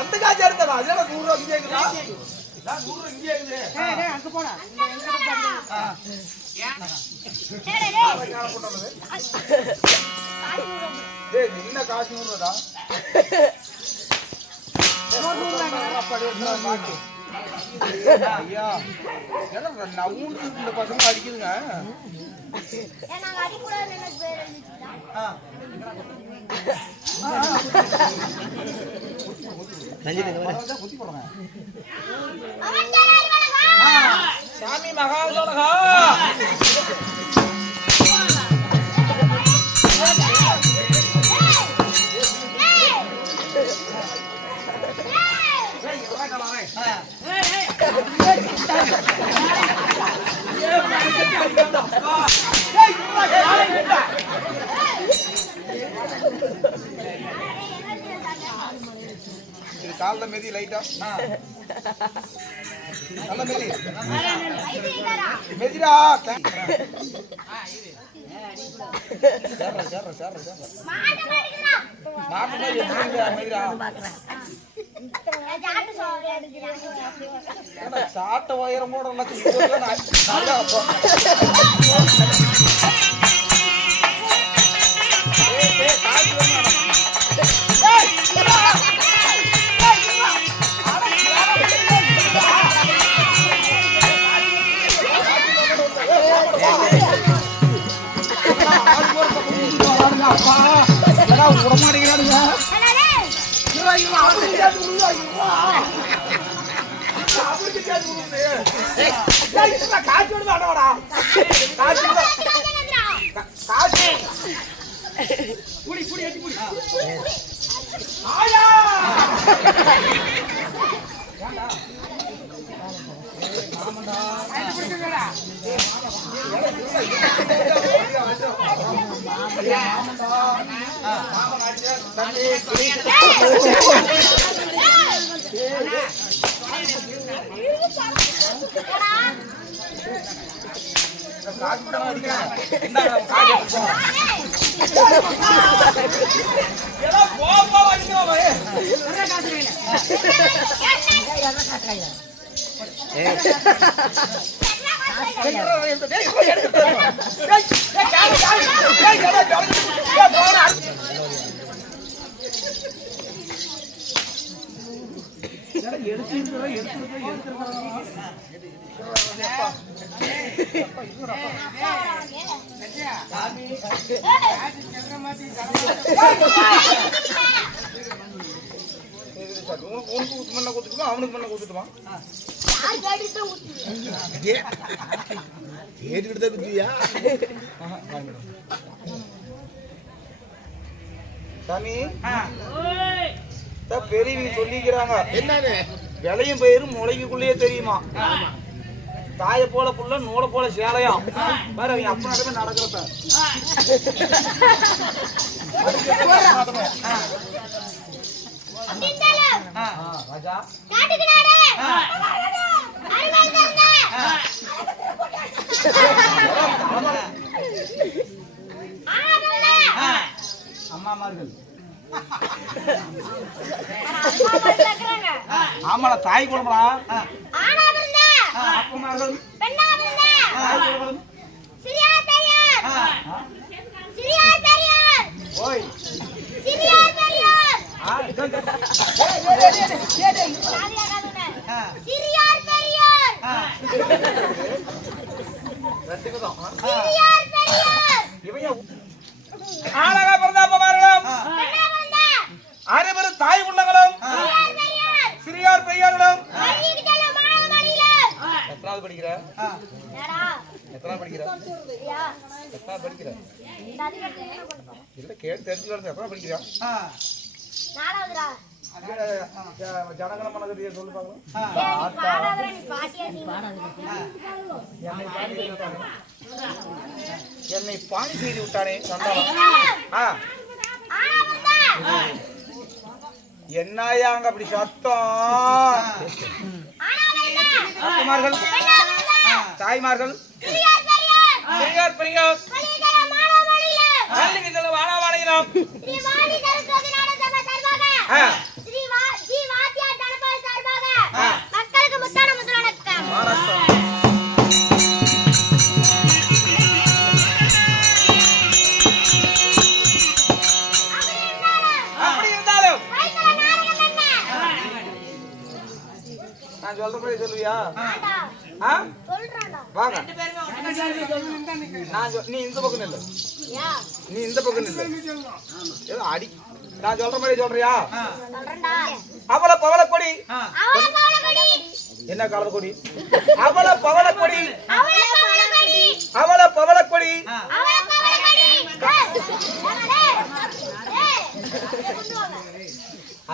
எந்த காட்சி எடுத்தா அதெல்லாம் 100 ரூபாய் கேக்குதா? 100 ரூபாய் இங்கே இருக்குது. அங்க போடா. என்ன காசு 100 ரூபாடா? ஐயா இந்த பசங்க அடிக்குதுங்க. சாமி மகாலோகா கால மெதி லைட்டா நல்ல மெதி மெதிடா சாட்ட உயரம் போட உடமாட்டேங்கிறானுங்க. அவனுக்கு பண்ண கொடுத்துட்டுமா சாமி பெரியவங்க சொல்லிக்கிறாங்க என்னன்னு விலையும் பயிரும் முளைக்குள்ளேயே தெரியுமா. தாய போல புள்ள நூல போல சேலையாம் வேற அவங்க அப்ப நடக்கிறத ராஜா அம்மாமார்கள் ஆமாடா தாய் குழம்பா அப்பமார்கள் ஓய் அனைவரும் தாய் உள்ளங்களும் சிறியார் பெரியார்களும் எத்தனாவது படிக்கிற எத்தனாவது படிக்கிற எத்தனாவது படிக்கிற இல்ல கேட்டு தெரிஞ்சுக்கிறது எத்தனாவது படிக்கிறா ஜனகன மனதிய சொல்லு பாக்கலாம் என்னை பாணி செய்து விட்டானே சந்தானம் என்னையாங்க அப்படி சத்தம் தாய்மார்கள் பெரியோர் பெரியோர் பள்ளிக்கு வாழாவாழையினோம் மக்களுக்கு முத்தான முதல் வணக்கம். அப்படி இருந்தாலும் நான் சொல்றபடி சொல்லுவியா? வாங்க நீ இந்த பக்கம் இல்ல, நீ இந்த பக்கம் இல்ல, ஏதோ அடி. நான் சொல்ற மாதிரி சொல்றியா? அவள பவளக்கொடி. என்ன கலர் கொடி? அவள பவளக்கொடி. அவள பவளக்கொடி.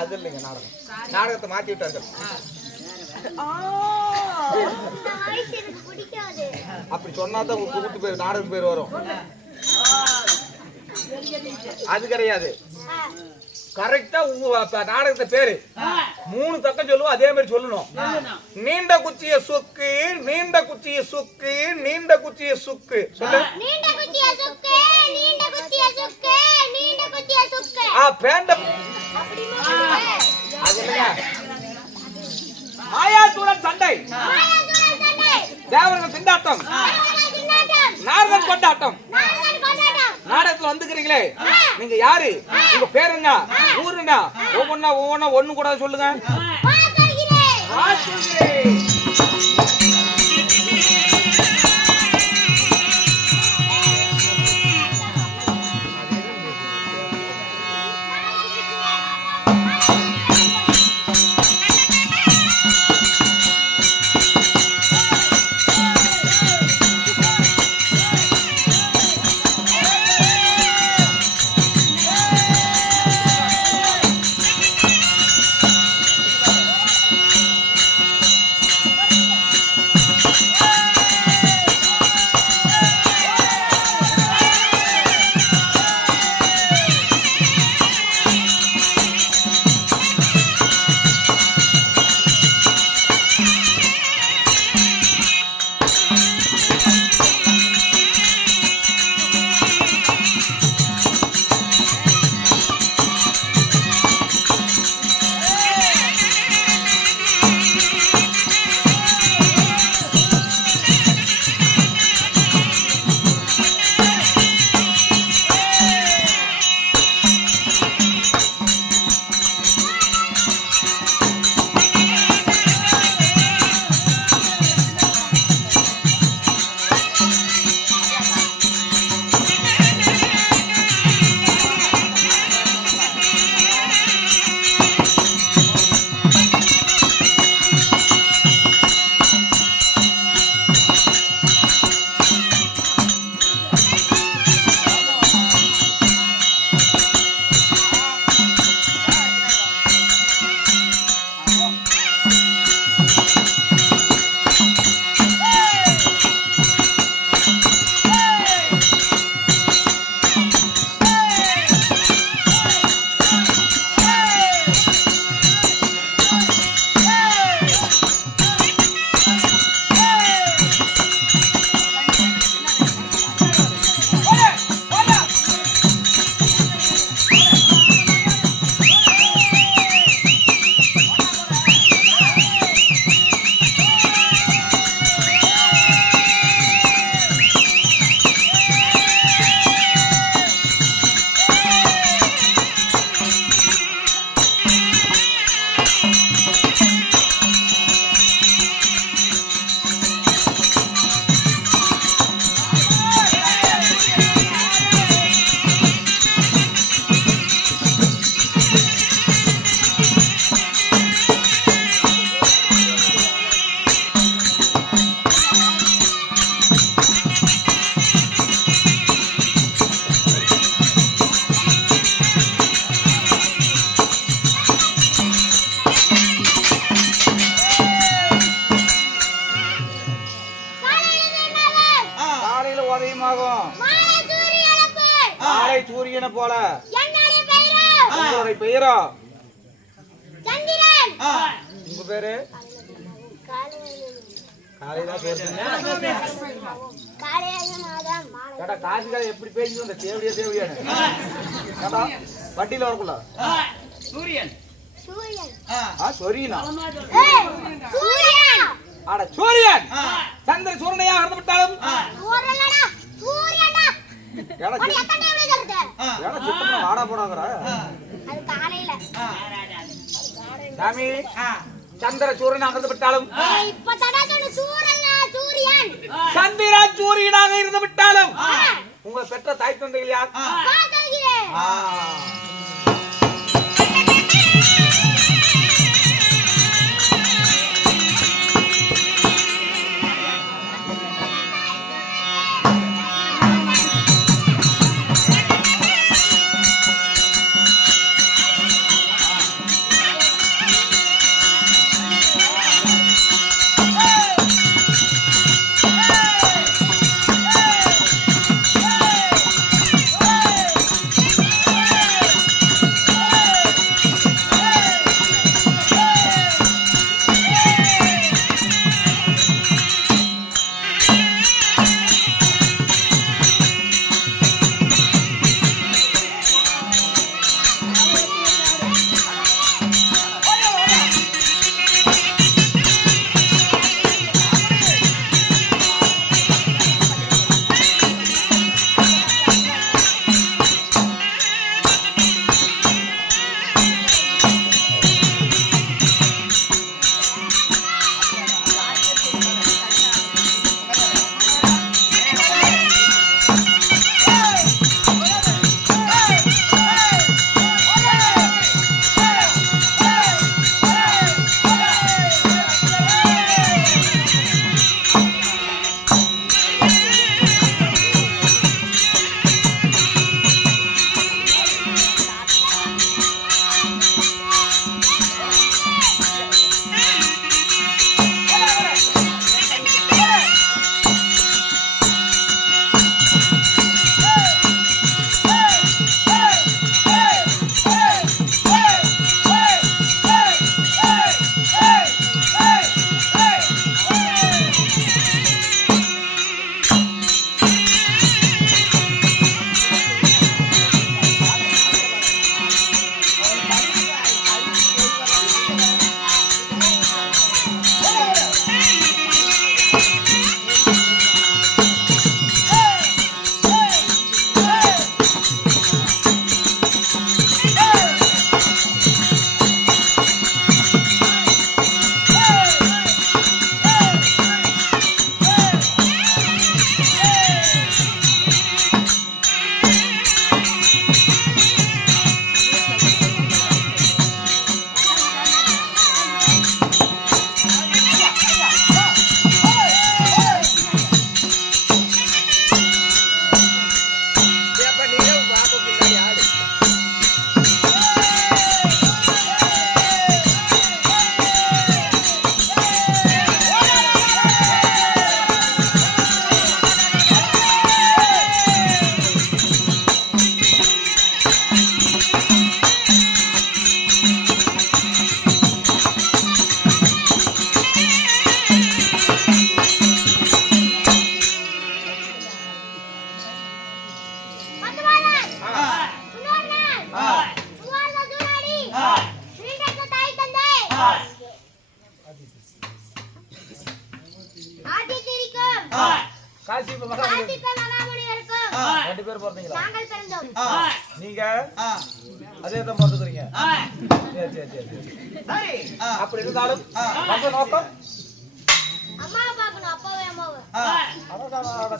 அது இல்லைங்க நாடகம். நாடகத்தை மாத்தி விட்டார்கள். அப்படி சொன்னாதான் கூட்டு பேர் நாடகம் பேர் வரும். அது கிடையாது. கரெக்டா உங்க நாடகத்தை பேரு 3 பக்கம் சொல்லுவோம். அதே மாதிரி சொல்லணும். நீண்ட குச்சிய சுக்கு, நீண்ட குச்சிய சுக்கு, நீண்ட குச்சிய சுக்கு. சொல்லு. நீண்ட குச்சிய சுக்கு, நீண்ட குச்சிய சுக்கு, நீண்ட குச்சிய சுக்கு. பேண்ட அது இல்லையா? மாயாசூரன் சண்டை, தேவர்கள் திண்டாட்டம், நாரதன் கொண்டாட்டம். நாடகத்துல வந்துக்கிறீங்களே, நீங்க யாரு? உங்க பேர் என்ன? ஊர் என்ன? ஒவ்வொன்னா ஒண்ணு கூட சொல்லுங்க. சூரியனை போல உங்களுடைய பெயரோ உங்க பேரு காலையில பேசுறீங்க காலையில மாதம் கேட்டா காசுக்காக எப்படி பேசி அந்த தேவையானு கேட்டா வட்டியில வரக்குள்ள சூரியன் சூரியன் சொரியனா சூரியன் அட சூரியன் சந்திர சூரியனையா இருந்து விட்டாலும் சூரியனடா சூரியனடா ஏடா உனக்கு எத்தனை டைம் இருக்கு ஏடா சித்தப்பா வாடா போடாங்கற அது காலையில சாமி சந்திர சூரியனாக இருந்து விட்டாலும் இப்ப தடா சொன்ன சூரியன் சந்திர சூரியனாக இருந்து விட்டாலும் உங்களை பெற்ற தாய் தந்தைகள் யார் பாத்தகிறேன் காசிப்ப மகாமுனிவருக்கும் ரெண்டு பேர் பிறந்தீங்களா? நாங்கள் பிறந்தோம். நீங்க அதே தான் பிறந்துக்கிறீங்க. சரி அப்படி இருந்தாலும் நம்ம நோக்கம் அம்மா பார்க்கணும், அப்பாவே அம்மாவை.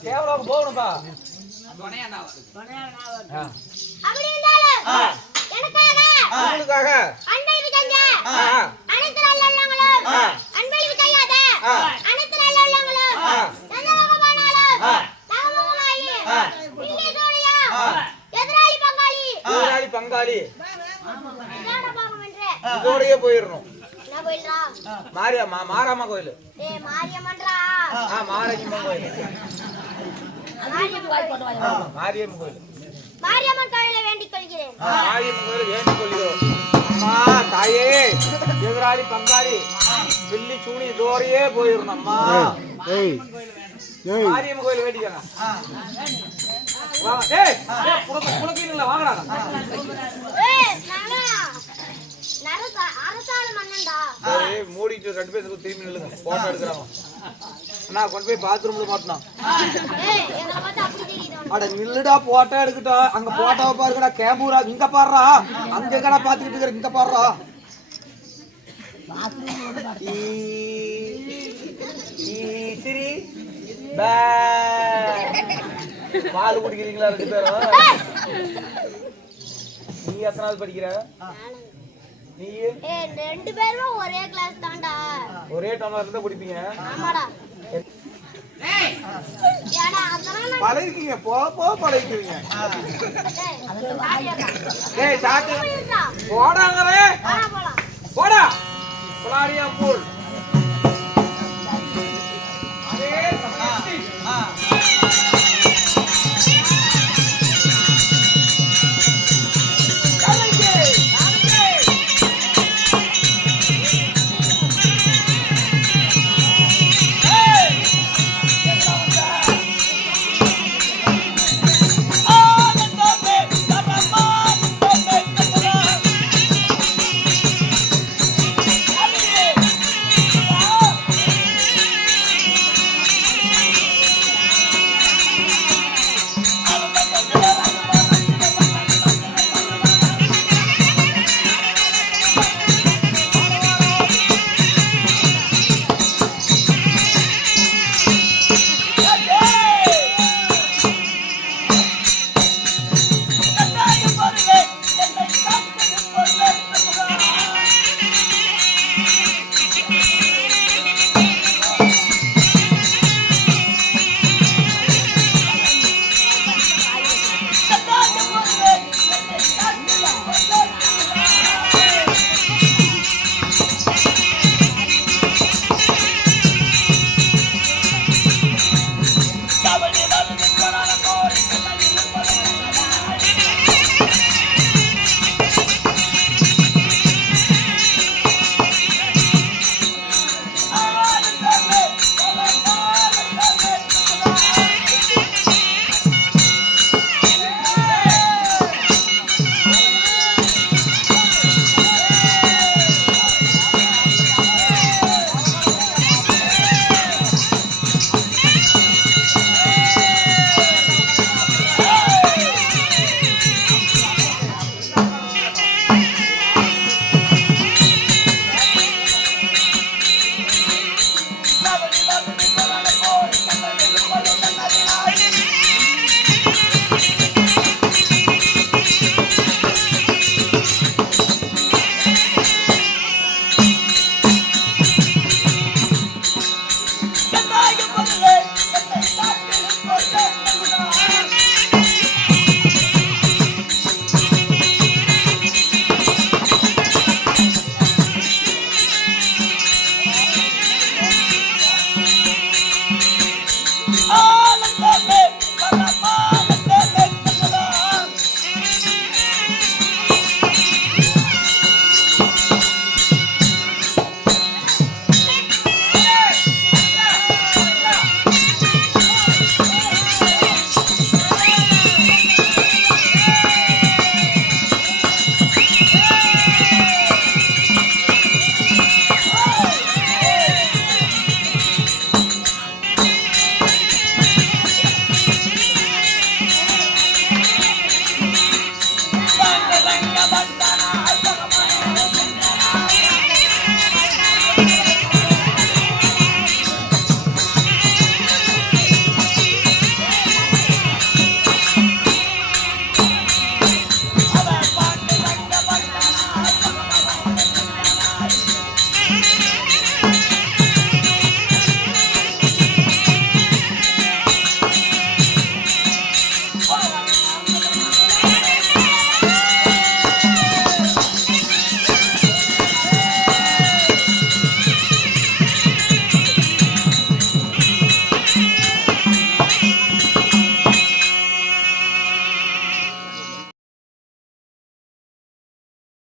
கேவலம் போகணும்பா. அப்படி இருந்தாலும் எனக்காக உங்களுக்காக அன்பளிப்பு தந்த அனைத்து நல்லவங்களும் அன்பளிப்பு செய்யாத அனைத்து நல்லவங்களும் நல்லவங்கமானாலும் தகவல்களாகி பிள்ளை சோழியா எதிராளி பங்காளி இதான பாகம் என்று இதோடயே போயிடணும். என்ன போயிடலாம்? மாரியம்மா கோயில். மாரியம்மன்றா மாரியம்மன் கோயில். மாரியம்மன் கோயில். மாரியம்மன் கோயிலை வேண்டிக் கொள்கிறேன். மாரியம்மன் கோயில் வேண்டிக் கொள்கிறோம். அம்மா தாயே எதிராளி பங்காளி பில்லி சூனி இதோடையே போயிடணும். அம்மா ஏய் ஏய் மாரியம்மன் கோயில் வேண்டிக்காங்க வாங்க டேய் புலக்கீங்களா வாங்கடா ஏய் நானா அரசாண மன்னன்டா ஏய் மூடிட்டு ரெண்டு பேருக்கு திரும்பி நில்லுங்க போட்டோ எடுக்கறாங்க அண்ணா கொண்டு போய் பாத்ரூம்ல மாட்டணும் ஏய் எங்கள பார்த்தா அப்படி தெரியுது அட நில்லுடா போட்டோ எடுக்கட்டும் அங்க போட்டோவை பாருங்கடா கேமரா இங்க பாருடா அங்க எங்கடா பாத்துக்கிட்டு இருக்கற இங்க பாருடா சரி பே பால் குடிக்கிறீங்களா ரெண்டு பேரும் நீ எத்தனாவது படிக்கிற நீ ஏய் ரெண்டு பேரும் ஒரே கிளாஸ் தான்டா ஒரே டம்ளர் இருந்தா குடிப்பீங்க ஆமாடா ஏய் யாடா அதனால பழகிக்கீங்க போ பழகிக்கிறீங்க டேய் சாக்கு போடாங்கறே போலாம் போடா போடாரியா போல்